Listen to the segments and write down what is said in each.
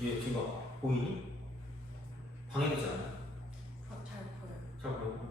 이게 지금 보이니? 방해되지 않아? 잘 보여요. 잘 보여.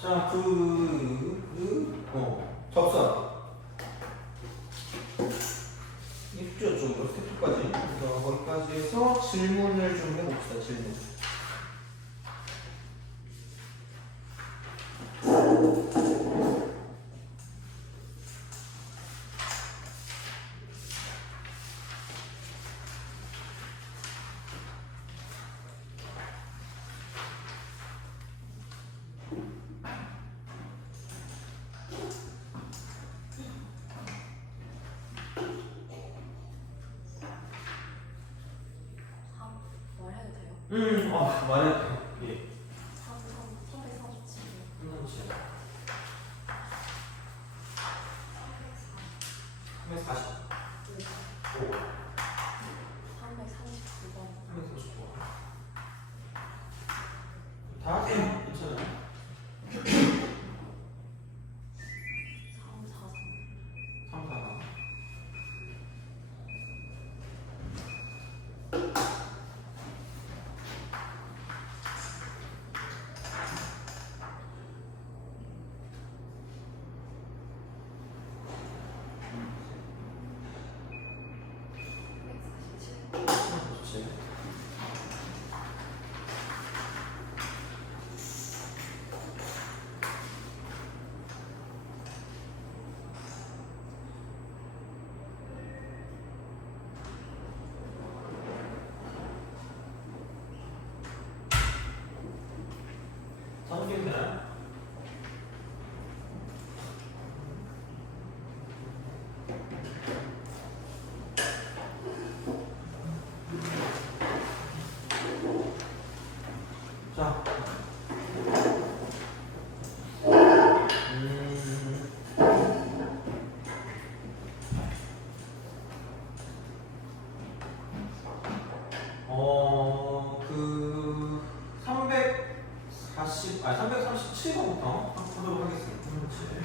자, 접선. 이 숙제였죠, 스텝2까지. 그래서 거기까지 해서 질문을 좀 해봅시다, 질문. 말해도 돼요? 말해도 돼. 예. 347. 340. 340. 339번. 339. 다 괜찮아요. 343. 343. 그렇지. 다음 게 되나요? 자, 그 337번부터 하도록 하겠습니다. 그렇지.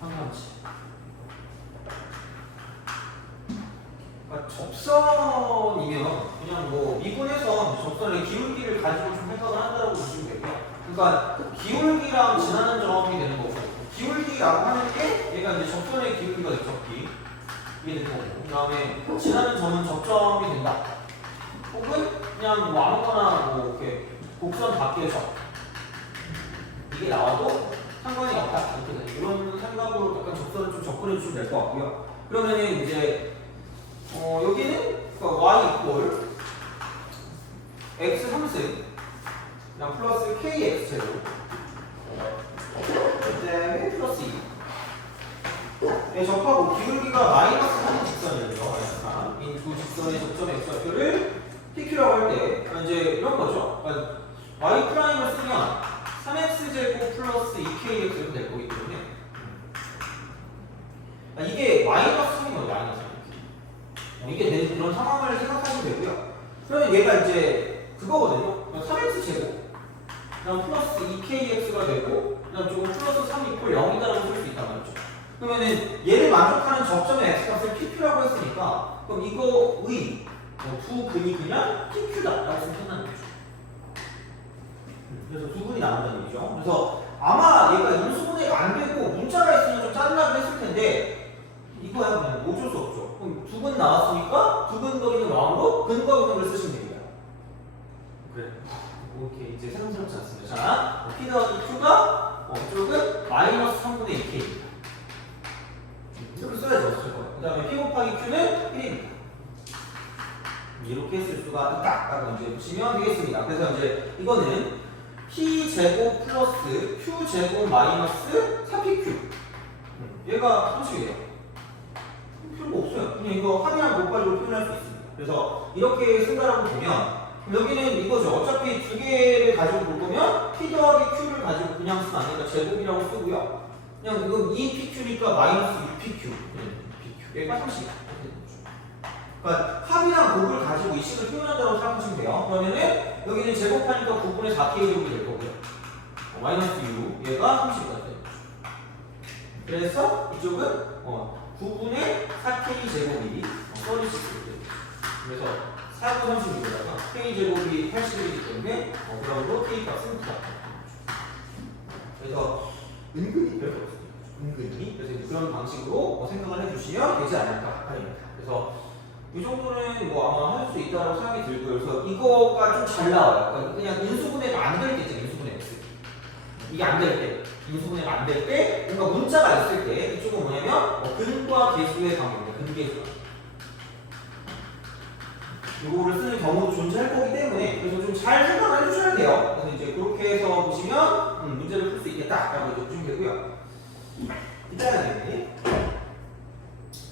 상관없이. 그러니까 접선이면 그냥 뭐 미분해서 접선의 기울기를 가지고 좀 해석을 한다고 보시면 되고요. 그러니까 기울기랑 지나는 점이 되는 거고, 기울기라고 하는 게 얘가 이제 접선의 기울기가 되죠. 이게 되는 거고, 그 다음에 지나는 점은 접점이 된다. 혹은 그냥 뭐 아무거나 뭐 이렇게 곡선 밖에서 이게 나와도 상관이 없다. 이렇게 되는 이런 생각으로 약간 접선을 좀 접근해 주시면 될 것 같고요. 그러면은 이제 여기는 그러니까 y 이퀄 x 3승 그냥 플러스 kx 제곱 그다음에 플러스 2 네, 접하고 기울기가 마이너스 3인 직선이죠. 마이너스 3. 이 두 직선의 접점의 x좌표를 pq라고 할 때 이제 이런 거죠. 그러니까 y 프라임을 쓰면 3x 제곱 플러스 2kx로 될 거기 때문에 이게 마이너스 3인 거예요. 마이너스 3. 이게 되는 그런 상황을 생각하시면 되고요. 그러면 얘가 이제 그거거든요. 3x 제곱 그다음 플러스 2kx가 되고 그다음 조금 플러스 3 이퀄 0이다라고 쓸 수 있단 말이죠. 그러면은 얘를 만족하는 접점의 x값을 pq라고 했으니까 그럼 이거의 두 근이 그냥 pq다라고 쓰면 끝나는 거죠. 그래서 두 근이 나온다는 얘기죠. 그래서 아마 얘가 인수분해가 안 되고 문자가 있으면 좀 짜증나긴 했을 텐데 이거야 그냥 어쩔 수 없죠. 그럼 두 근 나왔으니까 두 근 더하기는 왕으로 근과 근을 쓰시면 됩니다. 그래. 이렇게 이제 새삼스럽지 않습니다. 자, p 더하기 q가 이쪽은 마이너스 3분의 2k입니다. 이렇게 써야죠. 어쩔 거예요. 수가 있다라고 이제 보시면 되겠습니다. 그래서 이제 이거는 p 제곱 플러스 q 제곱 마이너스 4pq 얘가 상식이에요. 필요가 없어요. 그냥 이거 합이랑 곱가지고 표현할 수 있습니다. 그래서 이렇게 쓴다라고 보면 여기는 이거죠. 어차피 두 개를 가지고 볼 거면 p 더하기 q를 가지고 그냥 쓰면 안 되니까 제곱이라고 쓰고요. 그냥 이건 2pq니까 마이너스 6pq. 얘가 상식이야. 그러니까 합이랑 곱을 가지고 이 식을 표현한다고 생각하시면 돼요. 그러면은 여기는 제곱하니까 9분의 4k 제곱이 될 거고요. 마이너스 6 얘가 30이 돼요. 그래서 이쪽은 9분의 4k 제곱이 36이 돼요. 그래서 4분 36에다가 k 제곱이 81이기 때문에 그러므로 k 값은 9다. 그래서 은근히 별거 없습니다. 은근히. 그래서 그런 방식으로 생각을 해주시면 되지 않을까 합니다. 그래서 이 정도는 아마 할 수 있다고 생각이 들고요. 그래서 이거가 좀 잘 나와요. 그러니까 그냥 인수분해가 안 될 때 있잖아요. 인수분해 X. 이게 안 될 때. 인수분해가 안 될 때, 뭔가 문자가 있을 때, 이쪽은 뭐냐면 근과 계수의 관계입니다. 근계수. 이거를 쓰는 경우도 존재할 거기 때문에 그래서 좀 잘 생각을 해주셔야 돼요. 그래서 이제 그렇게 해서 보시면 문제를 풀 수 있겠다라고 이제 보시면 되고요.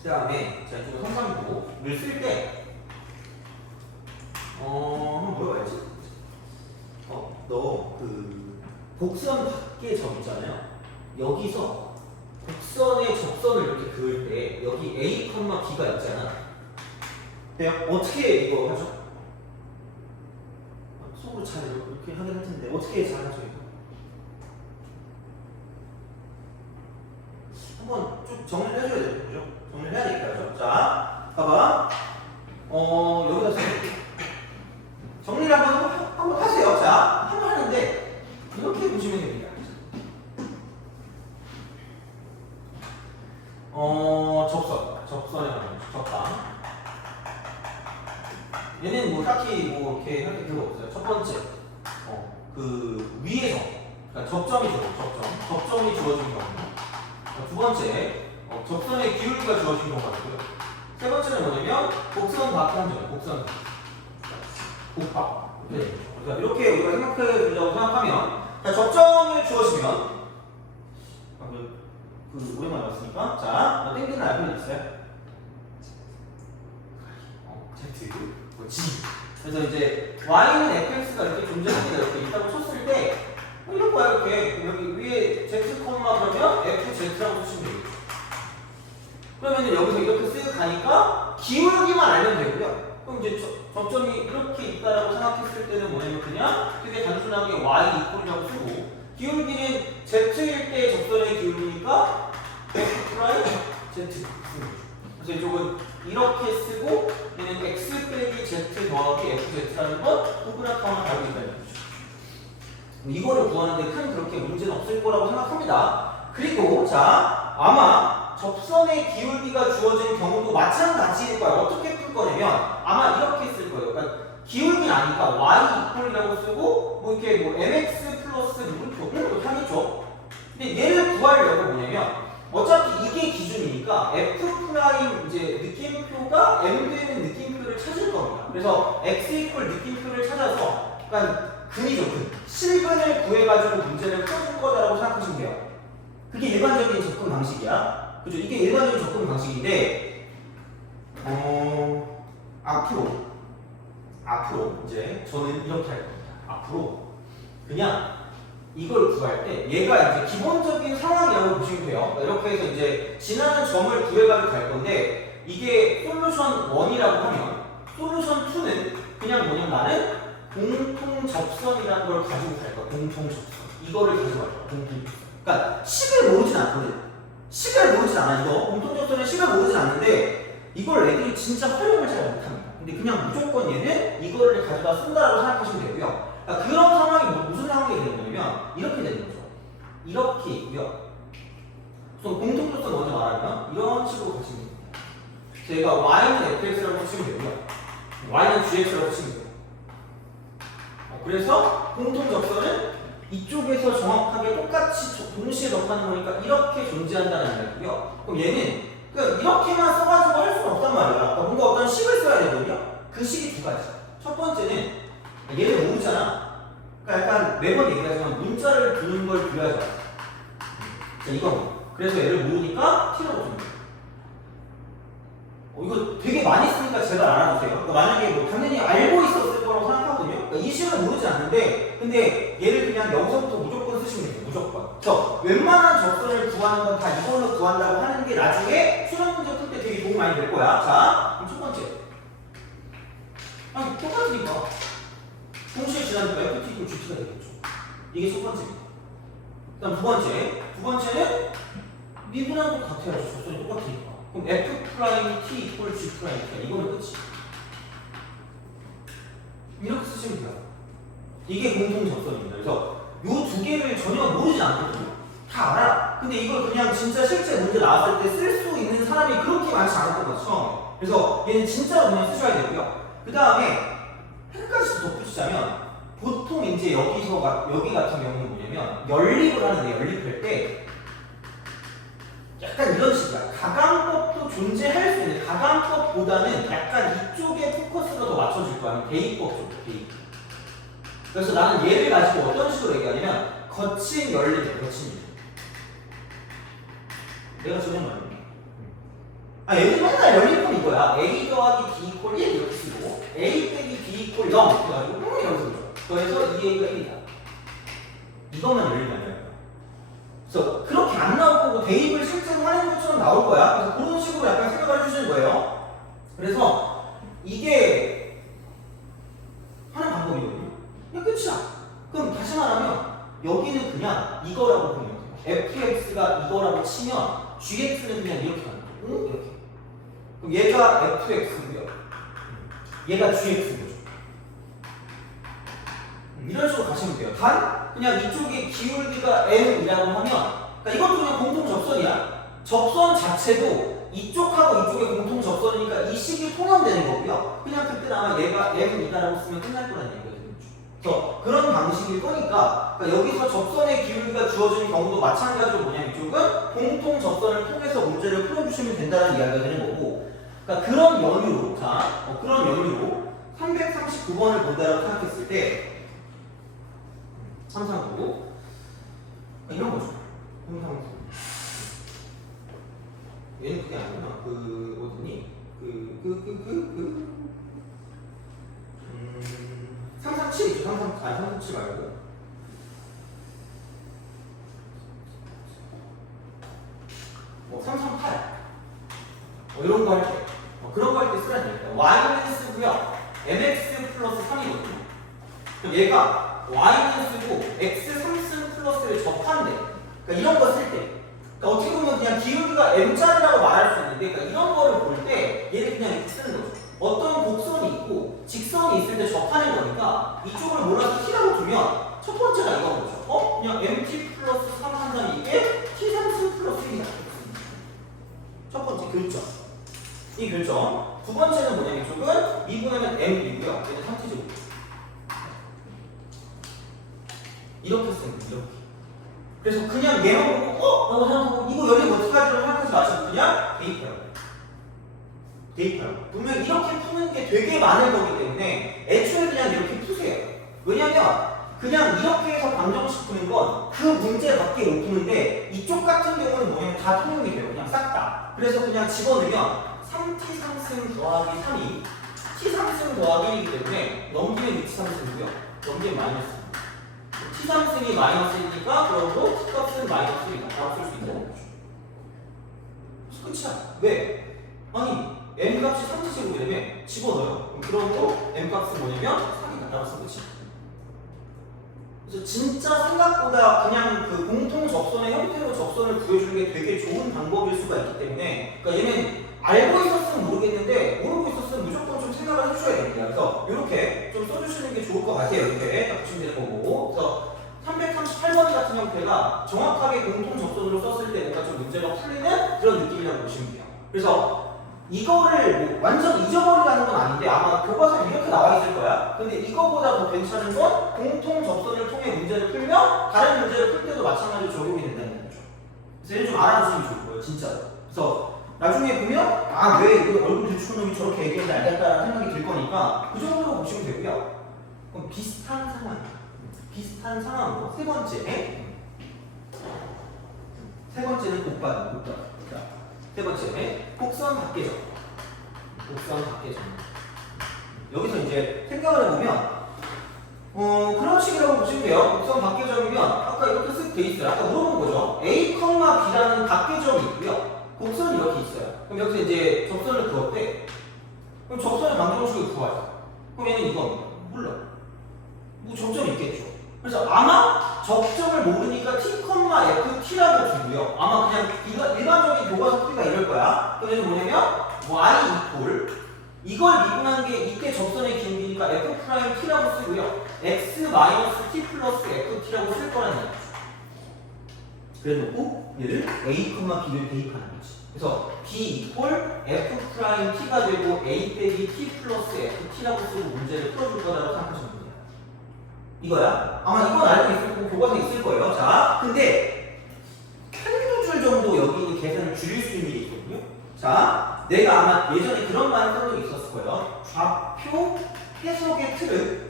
그 다음에 자 이쪽은 선상부를 쓸 때 한번 물어봐야지. 너 그 곡선 밖에 점 있잖아요. 여기서 곡선의 접선을 이렇게 그을 때 여기 A, B가 있잖아. 네, 어떻게 이거 하죠? 속으로 잘 이렇게 하긴 할 텐데 어떻게 잘 하죠 이거? 한번 쭉 정리를 해줘야 되죠, 그죠? 정리를 해야 되니까요. 자, 봐봐. 여기다 써볼게요. 정리를 한번 하세요. 자, 한번 하는데 이렇게 보시면 됩니다. 접선에 관한 접방. 얘는 딱히 이렇게 할 게 별로 없어요. 첫 번째, 그 위에서, 그러니까 접점이 주어진 경우. 두 번째, 접선의 기울기가 주어진 경우가 있고요. 세 번째는 뭐냐면 곡선 박한점, 곡선 곡박. 이렇게 우리가 생각해 주자고 생각하면, 자, 접점을 주어지면 오랜만에 왔으니까 자, 땡기는 알고는 있어요? Z, G. 그래서 이제 Y는 fx가 이렇게 존재합니다. 이렇게 있다고 쳤을 때 이런 거야. 이렇게 여기 위에 Z, 그러면 FZ라고 쓰시면 되겠죠. 그러면 여기서 이렇게 쓱 가니까 기울기만 알면 되고요. 그럼 이제 접점이 이렇게 있다라고 생각했을 때는 뭐냐면 그냥 되게 단순하게 Y 이퀄이라고 쓰고, 기울기는 Z일 때 접선의 기울기니까 F 프라임 Z. 그래서 이쪽은 이렇게 쓰고 얘는 X 빼기 Z 더하기 FZ라는 건 구그라프만 알고 있다는 거죠. 이거를 구하는데 큰 그렇게 문제는 없을 거라고 생각합니다. 그리고 자, 아마 접선의 기울기가 주어진 경우도 마찬가지일 거예요. 어떻게 풀 거냐면 아마 이렇게 쓸 거예요. 그러니까 기울기는 아니까 Y 이퀄이라고 쓰고 이렇게 mx 플러스 물음표 이렇게 하겠죠. 근데 얘를 구하려고 뭐냐면 어차피 이게 기준이니까 f 프라임 이제 느낌표가 m 되는 느낌표를 찾을 겁니다. 그래서 x 이퀄 느낌표를 찾아서, 그러니까 근이죠, 근. 실근을 구해가지고 문제를 풀어줄 거다라고 생각하시면 돼요. 그게 일반적인 접근 방식이야. 그죠? 이게 일반적인 접근 방식인데, 앞으로 이제 저는 이렇게 할 겁니다. 앞으로 그냥 이걸 구할 때 얘가 이제 기본적인 상황이라고 보시면 돼요. 이렇게 해서 이제 지나는 점을 구해가지고 갈 건데, 이게 솔루션 1이라고 하면 솔루션 2는 그냥 뭐냐면 나는 공통 접선이라는 걸 가지고 갈 거야. 공통 접선. 이거를 가지고 갈 거야. 공통 접선. 그러니까 식을 모르진 않거든. 식을 모르진 않아. 이거 공통 접선은 식을 모르진 않는데 이걸 애들이 진짜 활용을 잘 못합니다. 근데 그냥 무조건 얘는 이거를 가져다 쓴다라고 생각하시면 되고요. 그러니까 그런 상황이 무슨 상황이 되는 거냐면 이렇게 되는 거죠. 이렇게 있고요. 우선 공통 접선 먼저 말하면 이런 식으로 가시면 됩니다. 제가 y는 fx라고 치면 되고요. y는 gx라고 치면 돼요. 그래서 공통 접선은 이쪽에서 정확하게 똑같이 동시에 접하는 거니까 이렇게 존재한다는 얘기고요. 그럼 얘는 그러니까 이렇게만 써가지고 할 수는 없단 말이야. 그러니까 뭔가 어떤 식을 써야 되거든요. 그 식이 두 가지. 첫 번째는 얘를 모르잖아. 그러니까 약간 매번 얘기하지만 문자를 두는 걸 두려워하지 마. 자, 이거. 그래서 얘를 모르니까 T라고 줍니다. 이거 되게 많이 쓰니까 제발 알아두세요. 그러니까 만약에 뭐 당연히 알고 있었을 거라고 생각하거든요. 그러니까 이 식은 모르지 않는데, 근데 얘를 그냥 여기서부터 무조건 쓰시면 돼요. 무조건. 그래서 웬만한 접선을 구하는 건 다 이걸로 구한다고 하는 게 나중에 수능 문제 풀 때 되게 도움이 많이 될 거야. 자, 그럼 첫 번째. 아니, 똑같으니까. 동시에 지나니까 FT 이퀄 GT가 되겠죠. 이게 첫 번째입니다. 그다음 두 번째. 두 번째는 미분하고 같아야죠. 접선이 똑같으니까. 그럼 F' T 이퀄 G' 이거는 끝이. 이렇게 쓰시면 돼요. 이게 공통 접선입니다. 그래서 요 두 개를 전혀 모르지 않거든요. 다 알아. 근데 이걸 그냥 진짜 실제 문제 나왔을 때 쓸 수 있는 사람이 그렇게 많지 않았던 거죠, 처음에. 그래서 얘는 진짜로 그냥 쓰셔야 되고요. 그 다음에 한 가지 더 덧붙이자면 보통 이제 여기 같은 경우는 뭐냐면 연립을 하는데 연립할 때 약간 이런 식이야. 가강법도 존재할 수 있는 가강법보다는 약간 이쪽에 포커스가 더 맞춰질 거야. 대입법 쪽, 대입. 그래서 나는 얘를 가지고 어떤 식으로 얘기하냐면 거친 연립이야, 거친 연립. 내가 저런 말이야. 얘는 맨날 연립은 이거야. A 더하기 B 이퀄 1 이렇게 쓰고 A 빼기 B 이퀄 0 이렇게 해가지고 이렇게 쓰죠. 그래서 2A가 1이다. 이것만 연립이 아니야. 그래서 그렇게 안 나올 거고 대입을 실제로 하는 것처럼 나올 거야. 그래서 그런 식으로 약간 생각을 해주시는 거예요. 그래서 이게 하는 방법이거든요. 그냥 끝이야. 그럼 다시 말하면 여기는 그냥 이거라고 보면 돼요. fx가 이거라고 치면 gx는 그냥 이렇게 가는 거예요. 이렇게. 그럼 얘가 fx고요. 얘가 gx인 거죠. 이런 식으로 가시면 돼요. 단 그냥 이쪽에 기울기가 m이라고 하면, 그러니까 이것도 그냥 공통 접선이야. 접선 자체도 이쪽하고 이쪽의 공통 접선이니까 이 식이 통용되는 거고요. 그냥 그때 아마 얘가 m이다라고 쓰면 끝날 거라는 얘기거든요. 그래서 그런 방식일 거니까, 그러니까 여기서 접선의 기울기가 주어지는 경우도 마찬가지로 뭐냐면 이쪽은 공통 접선을 통해서 문제를 풀어주시면 된다는 이야기가 되는 거고, 그러니까 그런 연유로, 그런 연유로 339번을 본다라고 생각했을 때 상상도 이런 거죠. 상상도. 얘는 그게 아니구나. 어디니? 337이죠. 337 말고. 338. 이런 거 할 때. 그런 거 할 때 쓰라는 얘기다. y는 쓰고요. mx 플러스 3이거든요. 그럼 얘가 y는 쓰고 x 3승 플러스를 접한대. 그러니까 이런 거 쓸 때. 그러니까 어떻게 보면 그냥 기울기가 m자리라고 말할 수 있는데, 그러니까 이런 거를 볼 때 얘를 그냥 이렇게 쓰는 거죠. 어떤 곡선이 있고 직선이 있을 때 접하는 거니까 이쪽을 몰라서 t라고 두면 첫 번째가 이건 거죠. 그냥 mt 플러스 3 한다면 이게 t 3승 플러스 1이다. 첫 번째 교점. 이 교점. 두 번째는 뭐냐면 이쪽은 미분하면 m이고요. 얘는 3t제곱. 이렇게 쓰는 거예요. 이렇게. 그래서 그냥 얘만 보고 라고 생각하고 이거 연립 어떻게 하지라고 생각하지 마시고 그냥 대입해요. 대입해요. 분명 이렇게 푸는 게 되게 많을 거기 때문에 애초에 그냥 이렇게 푸세요. 왜냐면 그냥 이렇게 해서 방정식 푸는 건 그 문제밖에 못 푸는데, 이쪽 같은 경우는 뭐냐면 다 통용이 돼요. 그냥 싹 다. 그래서 그냥 집어넣으면 3t 상승 더하기 3이 t 상승 더하기 1이기 때문에 넘기면 6t 상승이고요. 넘기면 마이너스. t 상승이 마이너스이니까 그러고 t 값은 마이너스 1이다 라고 쓸 수 있는 거죠. 끝이야. 왜? 아니 m 값이 3t제곱이 되면 집어넣어요. 그러고 m 값은 뭐냐면 3이다 라고 쓰면 끝이야. 그래서 진짜 생각보다 그냥 그 공통 접선의 형태로 접선을 구해주는 게 되게 좋은 방법일 수가 있기 때문에, 그러니까 얘는 알고 있었으면 모르겠는데 모르고 있었으면 무조건 좀 생각을 해주셔야 됩니다. 그래서 이렇게 좀 써주시는 게 좋을 것 같아요. 이렇게 딱 보시면 되는 거고. 그래서 338번 같은 형태가 정확하게 공통 접선으로 썼을 때 뭔가 좀 문제가 풀리는 그런 느낌이라고 보시면 돼요. 그래서 이거를 뭐 완전 잊어버리라는 건 아닌데 아마 교과서에 이렇게 나와 있을 거야. 근데 이거보다 더 괜찮은 건 공통 접선을 통해 문제를 풀면 다른 문제를 풀 때도 마찬가지로 적용이 된다는 거죠. 그래서 얘는 좀 알아두시면 좋을 거예요, 진짜로. 그래서 나중에 보면 아 왜 얼굴 들추는 놈이 저렇게 얘기했는지 알겠다라는 생각이 들 거니까 그 정도로 보시면 되고요. 그럼 비슷한 상황으로 세 번째는 곡반. 자, 세 번째 곡선 밖의 점. 여기서 이제 생각을 해보면 그런 식이라고 보시면 돼요. 곡선 밖의 점이면 아까 이렇게 쓱 돼 있어요. 아까 물어본 거죠. A, B라는 밖의 점이 있고요. 곡선이 이렇게 있어요. 그럼 여기서 이제 접선을 그었대. 그럼 접선의 방정식을 구하자. 그럼 얘는 이겁니다. 몰라. 뭐 접점이 있겠죠. 그래서 아마 접점을 모르니까 T, FT라고 주고요. 아마 그냥 일반적인 교과서 T가 이럴 거야. 그럼 얘는 뭐냐면 Y 이걸 미분한 게 이때 접선의 기울기니까 F'T라고 쓰고요. X T 플러스 FT라고 쓸 거라는 얘기죠. 그래 놓고 얘를 A, B를 대입하는 거지. 그래서 B F'T가 되고 A 빼기 T 플러스 FT라고 쓰고 문제를 풀어줄 거라고 생각하시면 됩니다. 이거야. 아마 이건 알고 있을 거고 교과서에 있을 거예요. 자, 근데 한두 줄 정도 여기 있는 계산을 줄일 수 있는 게 있거든요. 자, 내가 아마 예전에 그런 말을 한 적이 있었을 거예요. 좌표 해석의 틀이.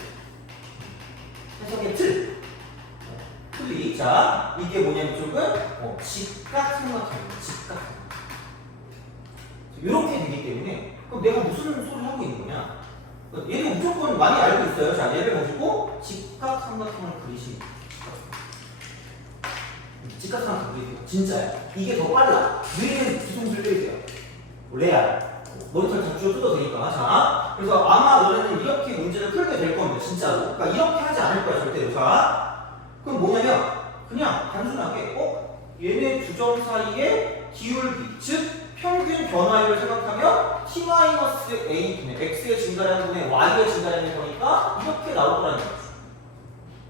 자, 이게 뭐냐면 이쪽은 직각삼각형입니다. 이렇게 되기 때문에 그럼 내가 무슨 소리를 하고 있는 거냐? 얘는 무조건 많이 알고 있어요. 자, 얘를 가지고 직각삼각형을 그리시면 돼요. 직각삼각형 그리세요. 진짜야. 이게 더 빨라. 느리는 뒤통수를 때리세요. 레알. 머리털 다 쥐어 뜯어도 되니까. 자, 그래서 아마 너네는 이렇게 문제를 풀게 될 겁니다. 진짜로. 그러니까 이렇게 하지 않을 거야, 절대로. 자, 그럼 뭐냐면 그냥 단순하게 얘네 두 점 사이의 기울기, 즉 평균 변화율을 생각하면 t-a 분의 x의 증가량 분의 y의 증가량일 거니까 이렇게 나올 거라는 거죠.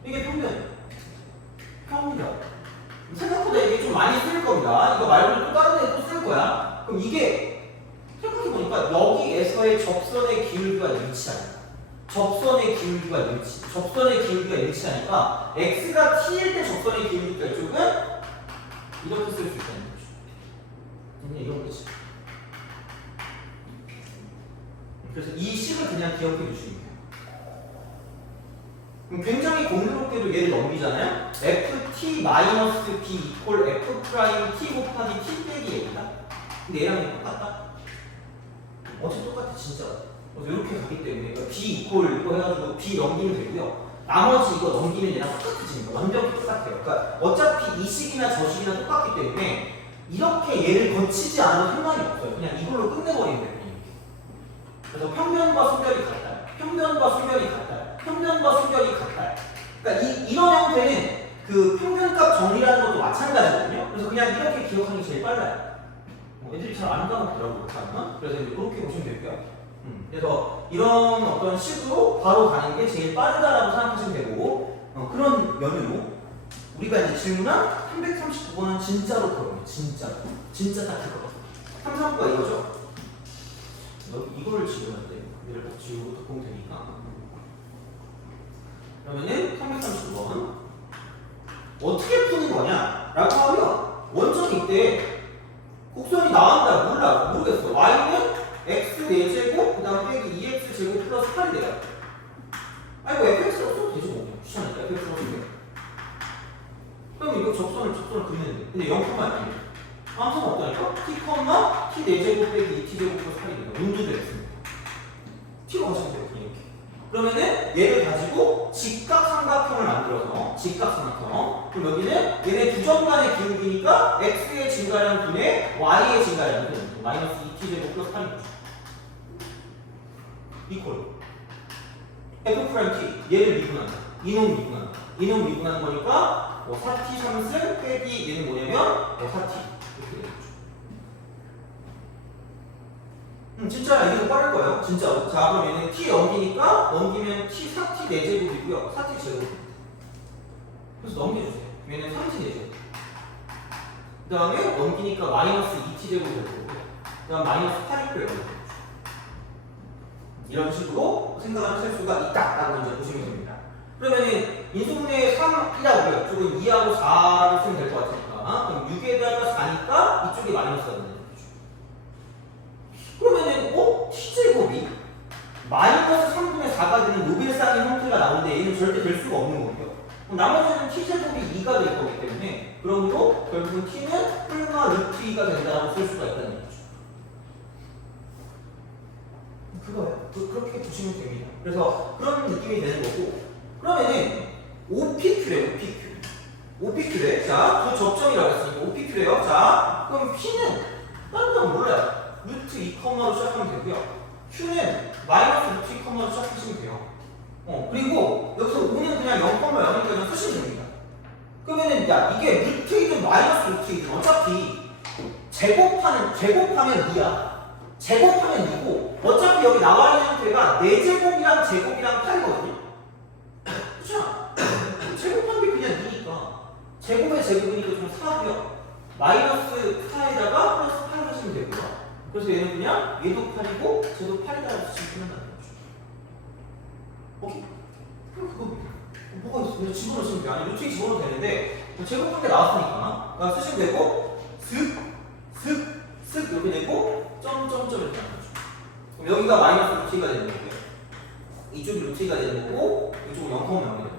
이게 평균. 생각보다 이게 좀 많이 쓸 겁니다. 이거 말고도 또 다른 데 또 쓸 거야. 그럼 이게 생각해보니까 여기에서의 접선의 기울기가 일치하니까 일치하니까 x가 t일 때 접선의 기울기가 이쪽은 이렇게 쓸 수 있다는 거죠. 그냥 이런 거지. 그래서 이 식을 그냥 기억해 주시면 돼요. 그럼 굉장히 공교롭게도 얘를 넘기잖아요. ft-b f'(t) 곱하기 t 빼기 얘입니다. 근데 얘랑 얘 똑같다? 어차피 똑같아 진짜. 그래서 이렇게 가기 때문에 b 이거 해가지고 b 넘기면 되고요. 나머지 이거 넘기면 얘랑 똑같아지는 거예요. 완벽히 똑같아요. 그러니까 어차피 이 식이나 저 식이나 똑같기 때문에 이렇게 얘를 거치지 않아도 상관이 없어요. 그냥 이걸로 끝내버리면 돼요. 그래서 평면과 소별이 같다. 그러니까 이런 형태는 그 평균값 정리라는 것도 마찬가지거든요. 그래서 그냥 이렇게 기억하는 게 제일 빨라요. 애들이 잘 안 까먹더라고요. 그래서 이제 그렇게 보시면 되고요. 그래서 이런 어떤 식으로 바로 가는 게 제일 빠르다라고 생각하시면 되고 그런 면으로 우리가 이제 질문한 339번은 진짜로 그거예요. 진짜 딱 그거. 339가 이거죠. 이거를 지우면 돼. 얘를 다 지우고 덮으면 되니까. 그러면은 339번 어떻게 푸는 거냐? 라고 하면 원점이 이때 곡선이 나온다 모르겠어. y는 x 4제곱 그 다음 빼기 2x 제곱 플러스 8이 돼요. 아이고 fx로 써도 되죠 뭐. 귀찮으니까 fx로 써도 돼. 그럼 이거 접선을 그리는데 근데 0만 아니에요. 아무 상관없다니까? t, t 4제곱 빼기 2t제곱 플러스 8이 돼요. 문제도 있습니다. t로 가시면 돼요. 이렇게. 그러면은 얘를 가지고 직각삼각형을 만들어서 직각삼각형. 그럼 여기는 얘네 두 점 간의 기울기니까 x의 증가량 분의 y의 증가량 마이너스 2t제곱 플러스 8인 거죠. 이퀄 f't 얘를 미분한다. 이놈 미분하는 거니까 4t 3승 빼기 얘는 뭐냐면 4t 이렇게 되겠죠. 진짜 이게 더 빠를 거예요. 진짜로. 자, 그럼 얘는 t 넘기면 t 4t 4제곱이고요. 4t 제곱. 그래서 넘겨주세요. 얘는 3t 4제곱. 그 다음에 넘기니까 마이너스 2t 제곱이 될 거고요. 그 다음 마이너스 8일 거예요. 이런 식으로 생각을 하실 수가 있다라고 이제 보시면 됩니다. 그러면은 인수분해 3이라고요. 조금 2하고 4라고 쓰면 될 것 같으니까. 그럼 6에다가 4니까 이쪽이 마이너스가 되는 거죠. 4가 되는 노벨상의 형태가 나오는데 얘는 절대 될 수가 없는 거고요. 그럼 나머지는 t제곱이 2가 될 거기 때문에 그러므로 결국은 t는 뿔마 루트 2가 된다고 쓸 수가 있다는 거죠. 그거예요. 그렇게 보시면 됩니다. 그래서 그런 느낌이 되는 거고 그러면은 OPQ래요. OPQ래. 자, 그 접점이라고 했으니까 OPQ래요. 자, 그럼 P는 다른 건 몰라요. 루트 2컴마로 시작하면 되고요. Q는 마이너스 루트 2컴마로 시작하시면 돼요. 그리고 여기서 5는 그냥 0,0까지 쓰시면 됩니다. 그러면은 야 이게 루트 2든 마이너스 루트 2든 어차피 제곱하면 2야. 제곱하면 2고 어차피 여기 나와 있는 형태가 4제곱이랑 제곱이랑 8이거든요. 그렇잖아. 제곱한 게 그냥 2니까 제곱의 제곱이니까 좀 4고요. 마이너스 4에다가 플러스 8 하시면 되고요. 그래서 얘는 그냥 얘도 8이고 쟤도 8이라고 쓰시면 끝난다는 거죠. 오케이? 그럼 그겁니다. 뭐가 있어? 그냥 집어넣으시면 돼요. 아니 루트에 집어넣어도 되는데 제곱한 게 나왔으니까 쓰시면 되고 슥 이렇게 되고 점점점 이렇게 나는 거죠. 그럼 여기가 마이너스 루트 2가 되는 거고요. 이쪽이 루트 2가 되는 거고 이쪽은 0,0이 되는 거죠.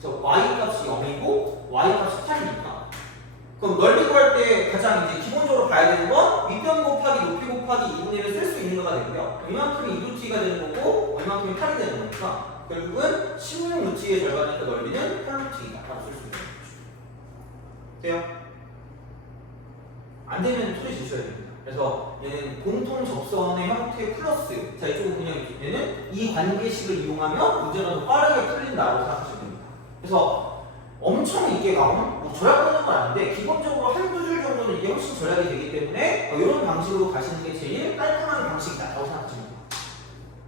그래서 y값이 0이고 y값이 8이니까 그럼 넓이 구할 때 가장 이제 기본적으로 봐야 되는 건 윗변 곱하기 높이 곱하기 2분의 1을 쓸 수 있는 거가 되고요. 이만큼이 2루트 2가 되는 거고 이만큼이 8이 되는 거니까 결국은 16루트 2의 절반이니까 넓이는 8루트 2다라고 쓸 수 있는 거죠. 돼요? 안 되면 소리 지셔야 됩니다. 그래서 얘는 공통 접선의 형태 플러스 자 이쪽은 그냥 얘는 이 관계식을 이용하면 문제가 더 빠르게 풀린다고 생각하시면 됩니다. 그래서 엄청 이게 뭐 절약하는 건 아닌데 기본적으로 한두 줄 정도는 이게 훨씬 절약이 되기 때문에 이런 방식으로 가시는 게 제일 깔끔한 방식이다라고 생각하시면 됩니다.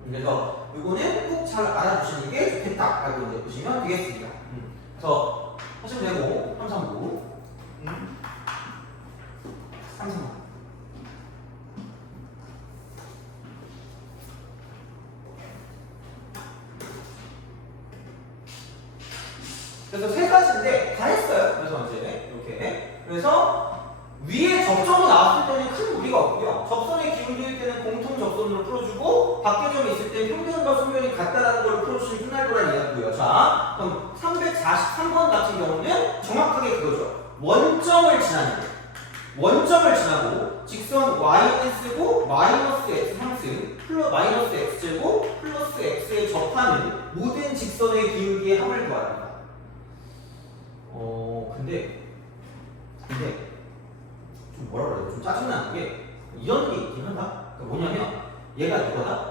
그래서 이거는 꼭 잘 알아두시는 게 좋겠다라고 이제 보시면 되겠습니다. 그래서 하시면 되고 3, 3, 9 3, 3 그래서 세 가지인데 다 했어요. 그래서 이제 이렇게 그래서 위에 접점이 나왔을 때는 큰 무리가 없고요. 접선의 기울기일 때는 공통 접선으로 풀어주고 밖에점이 있을 때 평면과 소면이 같다라는 걸 풀어주시면 끝날 거란 이야기고요. 자, 그럼 343번 같은 경우는 정확하게 그거죠. 원점을 지나는 거예요. 원점을 지나고 직선 y는 쓰고 마이너스 x 상승 플러스 마이너스 x제곱 플러스 x에 접하는 모든 직선의 기울기의 합을 구합니다. 근데 좀 뭐라 그래야 돼? 좀 짜증나는 게 이런 게 있긴 하다. 그러니까 뭐냐면 얘가 이거다.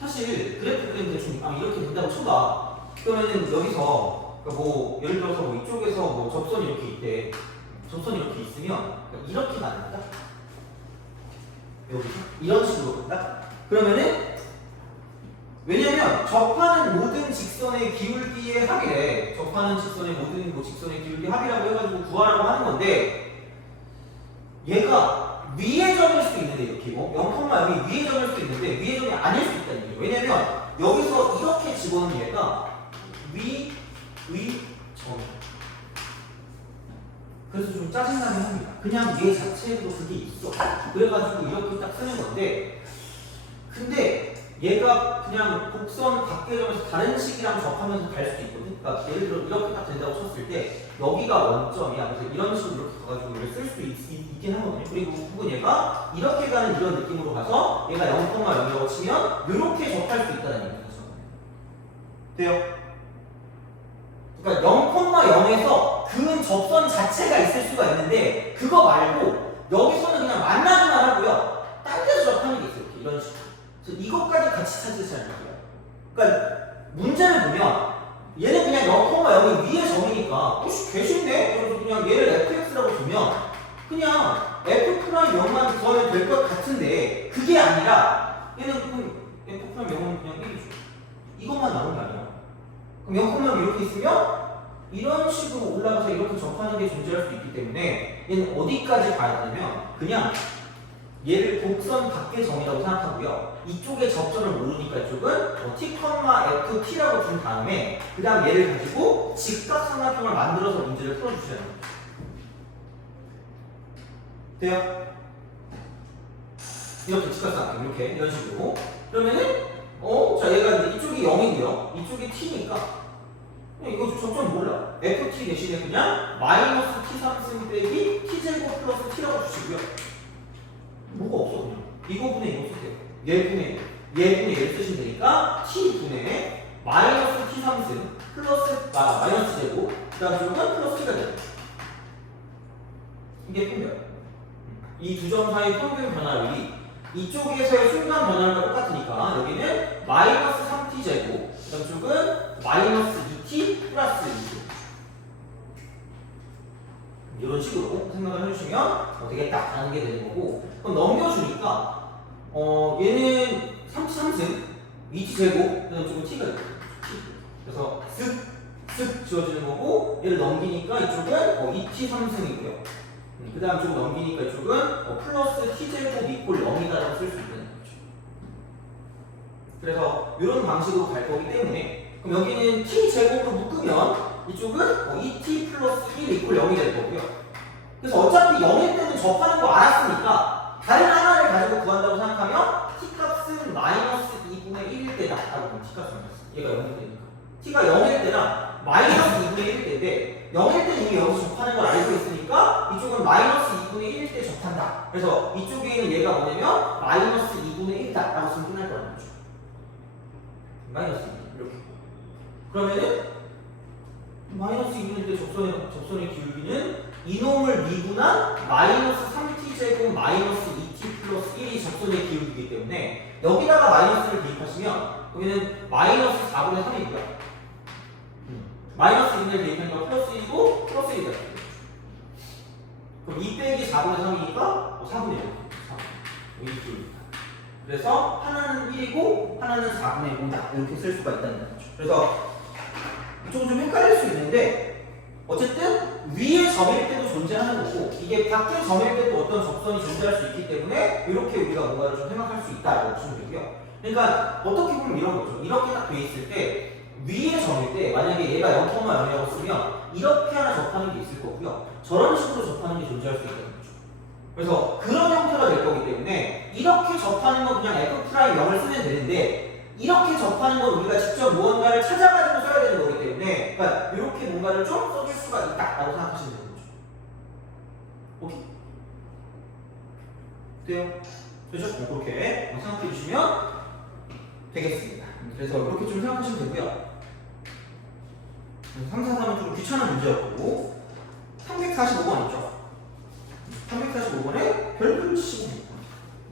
사실 그래프 그리는데 좀 이렇게 된다고 쳐봐. 그러면은 여기서 그러니까 뭐 예를 들어서 뭐 이쪽에서 뭐 접선이 이렇게 있대. 접선이 이렇게 있으면 그러니까 이렇게 간다. 여기서 이런 식으로 간다. 그러면은 왜냐면 접하는 모든 직선의 기울기의 합이래. 접하는 직선의 모든 직선의 기울기 합이라고 해가지고 구하라고 하는 건데 얘가 위의 점일 수도 있는데 이렇게 0,0이 위의 점일 수도 있는데 위의 점이 아닐 수도 있다는 얘기예요. 왜냐면 여기서 이렇게 집어넣은 얘가 위 점. 그래서 좀 짜증나긴 합니다. 그냥 얘 자체에도 그게 있어. 그래가지고 이렇게 딱 쓰는 건데 근데 얘가 그냥 곡선 밖에점에서 다른 식이랑 접하면서 갈 수도 있거든. 그러니까 예를 들어 이렇게 딱 된다고 쳤을 때 여기가 원점이야. 그래서 이런 식으로 이렇게 가가지고 이걸 쓸 수도 있긴 하거든요. 그리고 혹은 얘가 이렇게 가는 이런 느낌으로 가서 얘가 0,0이라고 치면 이렇게 접할 수 있다는 얘기죠. 돼요? 그러니까 0,0에서 그은 접선 자체가 있을 수가 있는데 그거 말고 여기서는 그냥 만나기만 하고요. 딴 데서 접하는 게 있어요. 이렇게 이런 식으로. 그래서 이것까지 같이 찾으시는 거예요. 그러니까 문제를 보면 얘는 그냥 0,0이 위에 점이니까 개쉽네? 그래서 그냥 얘를 fx라고 두면 그냥 f'0만 구하면 될 것 같은데 그게 아니라 얘는 그럼 f'0은 그냥 1이죠. 이것만 나오는 게 아니야. 그럼 0,0 이렇게 있으면 이런 식으로 올라가서 이렇게 접하는 게 존재할 수 있기 때문에 얘는 어디까지 가야 되냐면 그냥 얘를 곡선 밖의 점이라고 생각하고요. 이쪽에 접점을 모르니까 이쪽은 t, ft라고 준 다음에 그 다음 얘를 가지고 직각삼각형을 만들어서 문제를 풀어주셔야 돼요. 돼요? 이렇게 직각삼각형 이렇게 이런 식으로 그러면은 자 얘가 이제 이쪽이 0이고요. 이쪽이 t니까 그냥 이거 접점 몰라. ft 대신에 그냥 마이너스 t3승 빼기 t제곱 플러스 t라고 주시고요. 뭐가 없어 그냥. 이거분의 이거 쓰세요. 얘분의 얘를 쓰시면 되니까 t분의 마이너스 t3승 플러스 마이너스 제곱 그 다음 쪽은 플러스 t가 돼요. 이게 평균. 이 두 점 사이 평균 변화율이 이쪽에서의 순간 변화율과 똑같으니까 여기는 마이너스 3t 제곱 그 다음 쪽은 마이너스 2t 플러스 2t 이런 식으로 생각을 해주시면 되겠다 하는 게 되는 거고 그럼 넘겨주니까 얘는 3t3승 2t 제곱 그 다음 쪽은 t가 돼요. 그래서 쓱 지워지는 거고 얘를 넘기니까 이쪽은 2t 3승이고요. 그 다음 쪽 넘기니까 이쪽은 플러스 t제곱 이꼴 0이다라고 쓸 수 있는 거죠. 그래서 이런 방식으로 갈 거기 때문에 그럼 여기는 t제곱으로 묶으면 이쪽은 2t 플러스 1 이꼴 0이 될 거고요. 그래서 어차피 0일 때는 접하는 거 알았으니까 다른 하나를 가지고 구한다고 생각하면 t값은 마이너스 2분의 1일 때다 라고 보면 t값은 얘가 0일 때니까 t가 0일 때랑 마이너스 2분의 1일 때인데 0일 때 이미 여기서 접하는 걸 알고 있으니까 이쪽은 마이너스 2분의 1일 때 접한다. 그래서 이쪽에 있는 얘가 뭐냐면 마이너스 2분의 1이다 라고 쓰면 끝날 거라는 거죠. 마이너스 2 이렇게. 그러면은 마이너스 2분의 1일 때 접선의 기울기는 이놈을 미분한 마이너스 3t 제곱 마이너스 2t 플러스 1이 접선의 기울기이기 때문에 여기다가 마이너스를 대입하시면 여기는 마이너스 4분의 3이고요. 마이너스 2분의 1 대입하니까 플러스 1이고 플러스 1이 돼요. 그럼 2 빼기 4분의 3이니까 4분의 1. 4분의 그래서 하나는 1이고 하나는 4분의 5다. 이렇게 쓸 수가 있다는 거죠. 그래서 이쪽은 좀 헷갈릴 수 있는데 어쨌든 위에 점일 때도 존재하는 거고 이게 밖에 점일 때도 어떤 접선이 존재할 수 있기 때문에 이렇게 우리가 뭔가를 좀 생각할 수 있다고 보시면 되고요. 그러니까 어떻게 보면 이런 거죠. 이렇게 딱 돼 있을 때 위에 점일 때 만약에 얘가 0,0이라고 쓰면 이렇게 하나 접하는 게 있을 거고요. 저런 식으로 접하는 게 존재할 수 있다는 거죠. 그래서 그런 형태가 될 거기 때문에 이렇게 접하는 건 그냥 F'0을 쓰면 되는데 이렇게 접하는 건 우리가 직접 무언가를 찾아가지고 써야 되는 거기 때문에 그러니까 이렇게 뭔가를 좀 써줄 수가 있다라고 생각하시면 되는 거죠. 오케이? 돼요? 그렇죠? 그렇게 생각해 주시면 되겠습니다. 그래서 이렇게 좀 생각하시면 되고요. 3, 4, 3은 좀 귀찮은 문제였고 345번 있죠? 345번에 별표를 치시면 됩니다.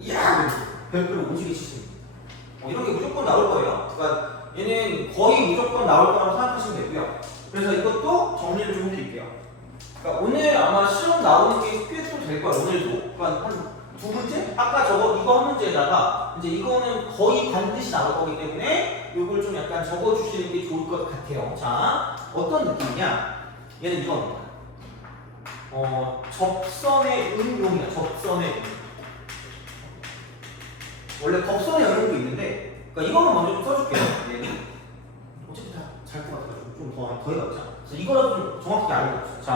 이야! 별표를 오지게 치시면 됩니다. 이런 게 무조건 나올 거예요. 그러니까 얘는 거의 무조건 나올 거라고 생각하시면 되고요. 그래서 이것도 정리를 좀 해드릴게요. 그러니까 오늘 아마 시험 나오는 게 꽤 좀 될 거예요. 오늘도. 그러니까 한 두 문제? 아까 이거 한 문제에다가 이제 이거는 거의 반드시 나올 거기 때문에 이걸 좀 약간 적어주시는 게 좋을 것 같아요. 자, 어떤 느낌이냐? 얘는 이겁니다. 접선의 응용이야. 접선의 응용. 원래 겁선의 응용도 있는데, 그러니까 이거는 먼저 좀 써줄게요. 얘는 어차피 다 잘 것 같아가지고 좀 더 해봤자. 그래서 이거라도 좀 정확하게 알고 있어요. 자,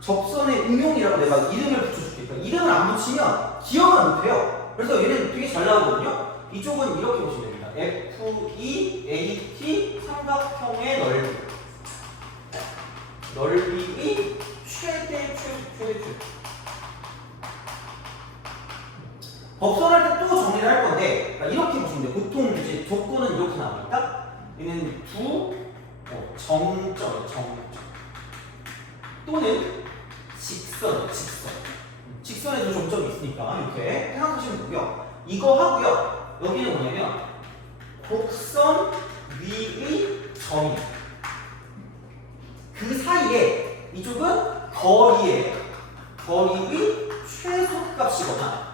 접선의 응용이라고 내가 이름을 붙여줄게. 그러니까 이름을 안 붙이면 기억을 못해요. 그래서 얘는 되게 잘 나오거든요. 이쪽은 이렇게 보시면 됩니다. FEAT 삼각형의 넓이의 최대. 법선할 때 또 정리를 할 건데 그러니까 이렇게 보시면 돼요. 보통 이제 조건은 이렇게 나옵니다. 얘는 정점 또는 직선에도 점점이 있으니까 이렇게 생각하시면 되고요. 이거 하고요. 여기는 뭐냐면 곡선 위의 점이에요. 그 사이에 이쪽은 거리의 최소값이거나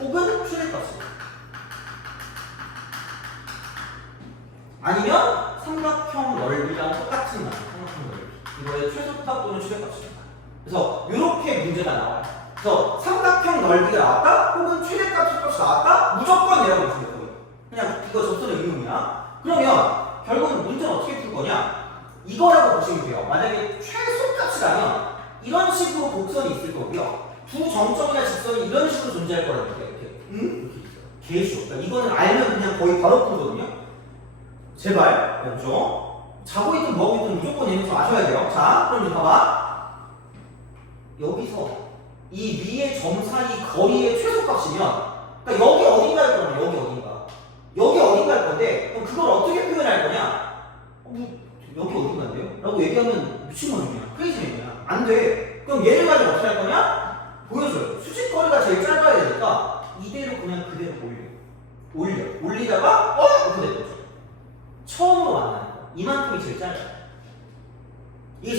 혹은 최대값이거나 아니면 삼각형 넓이랑 똑같은 말, 삼각형 넓이. 이거의 최소값 또는 최대값입니다. 그래서 이렇게 문제가 나와요. 그래서 삼각형 넓이가 나왔다, 혹은 최대값, 최소값이 나왔다, 무조건 얘라고 보시면 돼요. 그냥 이거 접선의 응용이야. 그러면 결국은 문제는 어떻게 풀 거냐? 이거라고 보시면 돼요. 만약에 최소값이라면 이런 식으로 곡선이 있을 거고요. 두 정점이나 직선이 이런 식으로 존재할 거라고 해요. 이렇게 있어요. 개쉬워. 그러니까 이거는 알면 그냥 거의 바로 풀거든요. 제발, 알죠? 자고 있든 뭐하고 있든 무조건 얘는 좀 아셔야 돼요. 자, 그럼 이제 봐봐. 여기서 이 위의 점 사이 거리의 최소값이면, 그러니까 여기 어딘가일 거냐, 여기 어딘가. 여기 어딘가일 건데, 그럼 그걸 어떻게 표현할 거냐? 여기 어딘가인데요? 라고 얘기하면 미친놈이야. 크레이지맨이야. 안 돼. 그럼 얘를 가지고 어떻게 할 거냐? 보여줘요. 수직거리가 제일 짧아야 되니까 이대로 그냥 그대로 올리다가 이렇게 되는 거죠. 처음으로 만나는 거. 이만큼이 제일 짧아. 이게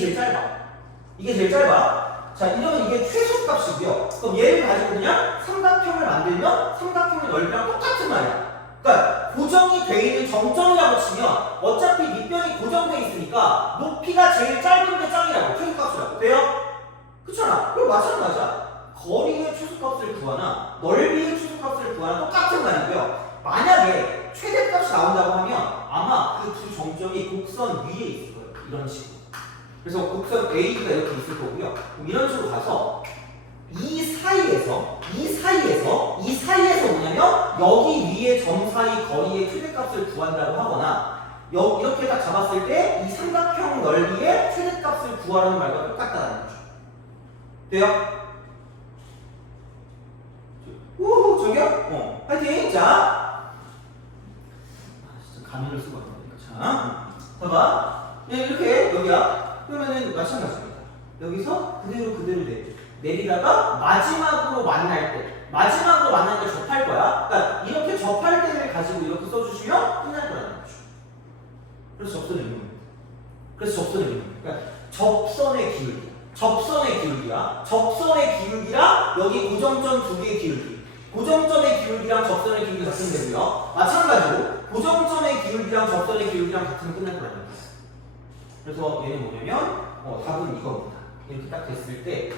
제일 짧아. 자, 이러면 이게 최소값이고요. 그럼 얘를 가지고 그냥 삼각형을 만들면 삼각형의 넓이랑 똑같은 말이야. 그러니까 고정이 돼 있는 정점이라고 치면 어차피 밑변이 고정돼 있으니까 높이가 제일 짧은 게 짱이라고, 최소값이라고. 돼요? 그렇잖아. 그럼 마찬가지야. 거리의 최소값을 구하나 넓이의 최소값을 구하나 똑같은 말이고요. 만약에 최대값이 나온다고 하면 아마 그 두 정점이 곡선 위에 있을 거예요. 이런 식으로. 그래서 곡선 A가 이렇게 있을 거고요. 그럼 이런 식으로 가서 이 사이에서 뭐냐면 여기 위에 점 사이 거리의 최대값을 구한다고 하거나 이렇게 딱 잡았을 때 이 삼각형 넓이의 최대값을 구하라는 말과 똑같다는 거죠. 돼요? 우후, 저기요? 파이팅! 자, 진짜 가면을 쓰고 왔네. 자, 봐봐. 이렇게 여기야. 그러면은 마찬가지입니다. 여기서 그대로 내리다가 마지막으로 만날 때 접할 거야. 그러니까 이렇게 접할 때를 가지고 이렇게 써주시면 끝날 거라는 거죠. 그래서 접선의 의미입니다. 그러니까 접선의 기울기랑 여기 고정점 두 개의 기울기. 고정점의 기울기랑 접선의 기울기가 같으면 되고요. 마찬가지로 고정점의 기울기랑 접선의 기울기랑 같으면 끝날 거라는 거예요. 그래서 얘는 뭐냐면 답은 이겁니다. 이렇게 딱 됐을 때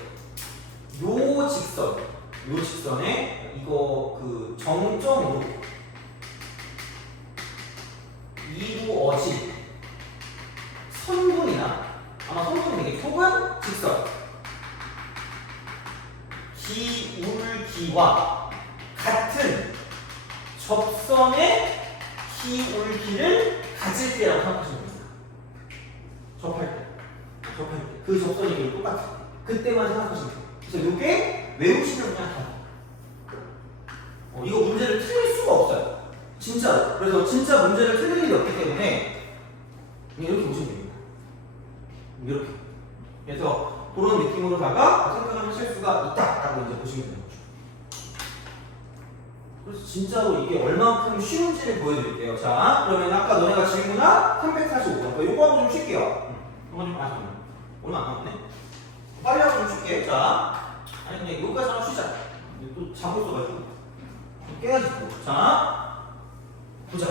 요 직선에 이거 그 정점으로 이루어진 선분이나 아마 선분이 되겠죠. 혹은 직선 기울기와 같은 접선의 기울기를 가질 때라고 생각하시면 됩니다. 접할 때 그 접선의 기울기 똑같아. 그때만 생각하시면 돼요. 그래서 이게 외우시면 그냥 다 이거 문제를 틀릴 수가 없어요. 진짜로. 그래서 진짜 문제를 틀릴 일이 없기 때문에 이렇게 보시면 됩니다. 이렇게. 그래서 그런 느낌으로다가 생각하는 실수가 있다라고 이제 보시면 되는 거죠. 그래서 진짜로 이게 얼만큼 쉬운지를 보여드릴게요. 자, 그러면 아까 너네가 질문한 345번. 요거 한번 좀 쉴게요. 이거 좀 얼마 안 남았네. 빨리 하고 좀 쉴게. 자, 아니 근데 여기까지 하나 쉬자. 또 자고 있어가지고 좀 깨야지 또. 자, 보자.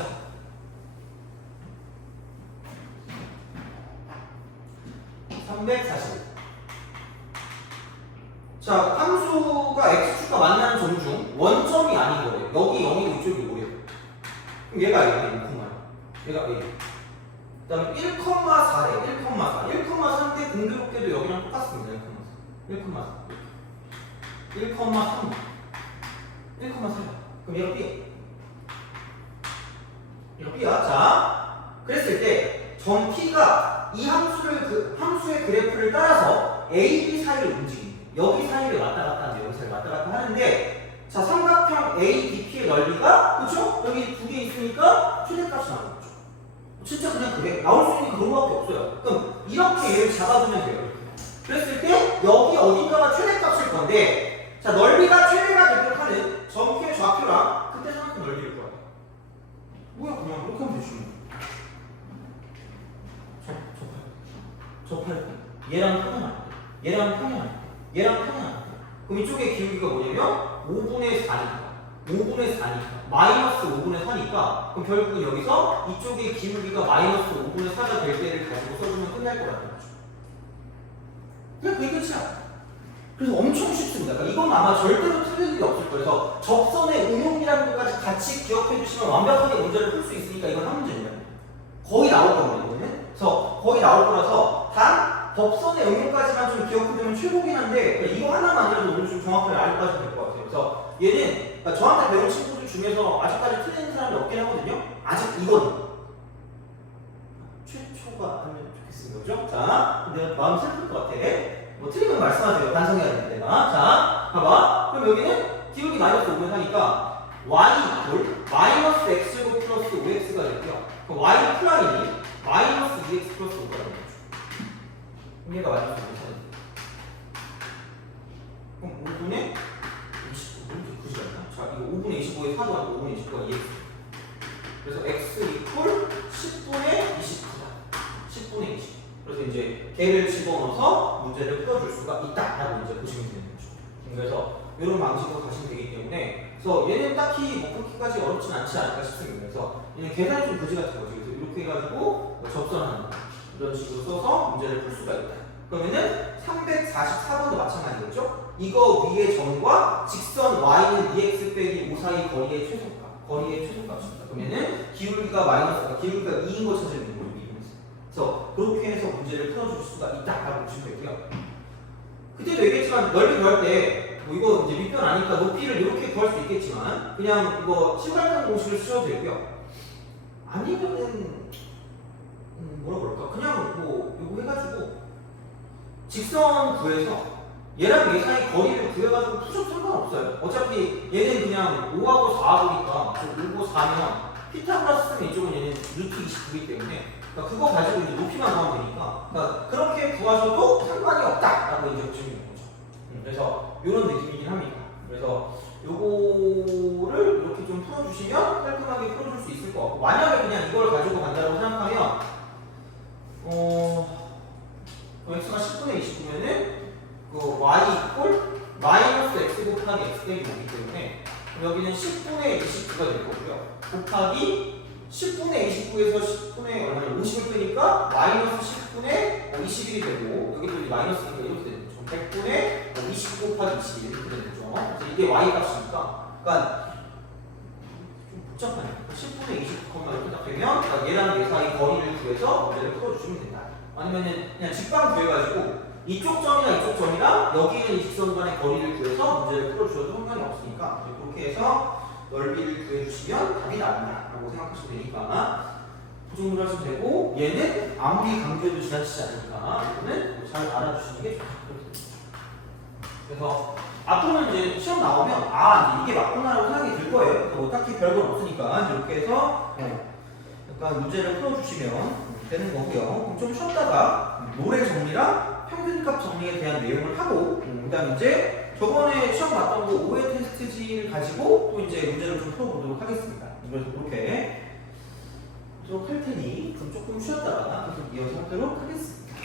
자, 함수가 x축과 만나는 점 중 원점이 아닌 거예요. 여기 0이고 이쪽이 5예요. 그럼 얘가 A예요. 얘가 A. 그 다음에 1,4래. 1,4인데 공교롭게도 여기랑 똑같습니다. 1,3. 1,3. 그럼 얘가 B. 얘가 B야. 자, 그랬을 때 점 P가 이 함수의 그래프를 따라서 A, B 사이를 움직입니다. 여기 사이를 왔다 갔다 하는데 여기 사이를 왔다 갔다 하는데, 자, 삼각형 ABP의 넓이가 그쵸? 여기 두 개 있으니까 최대값이 나오는 거죠. 진짜 그냥 그래. 나올 수 있는 그런 거밖에 없어요. 그럼 이렇게 얘를 잡아주면 돼요. 이렇게. 그랬을 때 여기 어딘가가 최대값일 건데, 자, 넓이가 최대가 되도록 하는 점표의 좌표랑 그때 삼각형 넓이를 구해요. 뭐야, 그냥 이렇게 하면 되지. 접할 때 얘랑 평행할 때 얘랑 평행할 때 그럼 이쪽의 기울기가 뭐냐면 5분의 4니까 마이너스 5분의 4니까 그럼 결국은 여기서 이쪽의 기울기가 마이너스 5분의 4가 될 때를 가지고 써주면 끝날 거라는 거죠. 그냥 그게 끝이야. 그래서 엄청 쉽습니다. 그러니까 이건 아마 절대로 틀릴 일이 없을 거예요. 그래서 접선의 응용이라는 것까지 같이 기억해 주시면 완벽하게 문제를 풀 수 있으니까 이건 한 문제입니다. 거의 나올 겁니다. 이거는. 그래서 거의 나올 거라서 단 법선의 응용까지만 좀 기억해두면 최고긴 한데 이거 하나만이라도 오늘 좀 정확하게 알고 가시면 될 것 같아요. 그래서 얘는 그러니까 저한테 배운 친구들 중에서 아직까지 틀린 사람이 없긴 하거든요. 아직 이건 최초가 아니면 좋겠습니다. 그죠? 자, 내가 마음 슬플 것 같아. 뭐 틀리면 말씀하세요. 반성해야 되는데 내가. 자, 봐봐. 그럼 여기는 기울기 마이너스 5면 하니까 y 이퀄 마이너스 x제곱 플러스 5x가 되고요. 그 y 프라임이 마이너스 2x 플러스 5가 되는 거죠. 그럼 얘가 마이너스 5가 되는 그럼 5분의 25, 이렇게 크지 않나? 자, 이거 5분의 25에 4도 아니고 5분의 25가 2x. 그래서 x 이퀄 10분의 29다. 10분의 20. 그래서 이제 걔를 집어넣어서 문제를 풀어줄 수가 있다라고 이제 보시면 되는 거죠. 그래서 이런 방식으로 가시면 되기 때문에 그래서 얘는 딱히 뭐 그렇게까지 어렵진 않지 않을까 싶습니다. 그래서 얘는 계산이 좀 그지 같은 거죠. 그래서 이렇게 해가지고 뭐 접선하는 거. 이런 식으로 써서 문제를 풀 수가 있다. 그러면은 344번도 마찬가지겠죠? 이거 위의 점과 직선 y는 2x 빼기 5 사이 거리의 최소값입니다. 그러면은 기울기가 마이너스가 기울기가 2인 거 찾으면 되는 거예요. 그래서 그렇게 해서 문제를 풀어줄 수가 있다라고 보시면 되고요. 그때도 얘기했지만 넓이 구할 때 뭐 이거 이제 밑변 아니까 높이를 이렇게 구할 수 있겠지만 그냥 이거 시간당 공식을 쓰셔도 되고요. 아니면은 뭐라 그럴까? 그냥 뭐 이거 해가지고 직선 구해서 얘랑 얘 사이 거리를 구해가지고 푸셔도 상관없어요. 어차피 얘는 그냥 5하고 4하고니까 5고 4면 피타고라스 쓰면 이쪽은 얘는 루트 29이기 때문에 그러니까 그거 가지고 이제 높이만 구하면 되니까 그러니까 그렇게 구하셔도 상관이 없다라고 이제 보시면 되는 거죠. 그래서 이런 느낌이긴 합니다. 그래서 요거를 이렇게 좀 풀어주시면 깔끔하게 풀어줄 수 있을 것 같고 만약에 그냥 이걸 가지고 간다고 생각하면 x가 10분의 29면은 그 y 이퀄 마이너스 x 곱하기 x 빼기 5이기 때문에 여기는 10분의 29가 될 거고요. 곱하기 10분의 29에서 10분의 얼마냐 50을 빼니까 마이너스 10분의 21이 되고 여기도 이제 마이너스니까 이렇게 되는 거죠. 100분의 29 곱하기 21 이렇게 되는 거죠. 그래서 이게 y 값이니까 그러니까 좀 복잡하네요. 10분의 29만 이렇게 딱 되면 그러니까 얘랑 얘 사이 거리를 구해서 문제를 풀어주시면 된다. 아니면은 그냥 직방 구해가지고 이쪽 점이나 이쪽 점이랑 여기 있는 이 직선 간의 거리를 구해서 문제를 풀어주셔도 상관이 없으니까 그렇게 해서 넓이를 구해주시면 답이 나온다라고 생각하시면 되니까 그 정도로 하시면 되고 얘는 아무리 강조해도 지나치지 않으니까 이거는 잘 알아주시는 게 좋다. 그래서 앞으로는 이제 시험 나오면 이제 이게 맞구나라고 생각이 들 거예요. 뭐 딱히 별건 없으니까 이렇게 해서 약간 문제를 풀어주시면 되는 거고요. 그럼 좀 쉬었다가 노래 정리랑 평균값 정리에 대한 내용을 하고 그다음 이제 저번에 시험 봤던 거 오해 테스트지를 가지고 또 이제 문제를 좀 풀어보도록 하겠습니다. 그래서 그렇게 할 테니 좀 조금 쉬었다가 계속 이어서 하도록 하겠습니다.